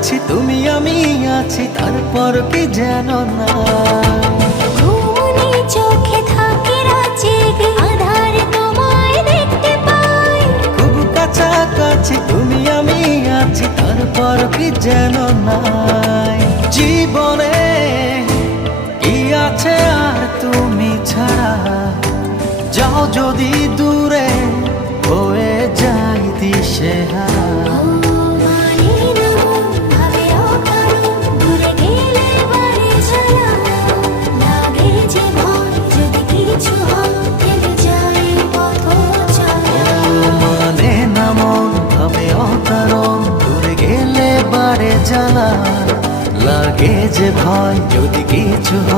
আছি, তুমি আমি আছি, তারপর কি যেন না। ঘুমনি চোখে থাকে রাত জেগে, আধার তোমায় দেখতে পাই। খুব কাছাকাছি তুমি আমি আছি, তারপর কি যেন নাই। জীবনে কি আছে আর তুমি ছাড়া, যাও যদি দূরে হয়ে যাই দিশেহারা। মানে না মন ভাবে অকারণ, দূরে গেলে বাড়ে জ্বালা, লাগে যে ভয় যদি কিছু হয়।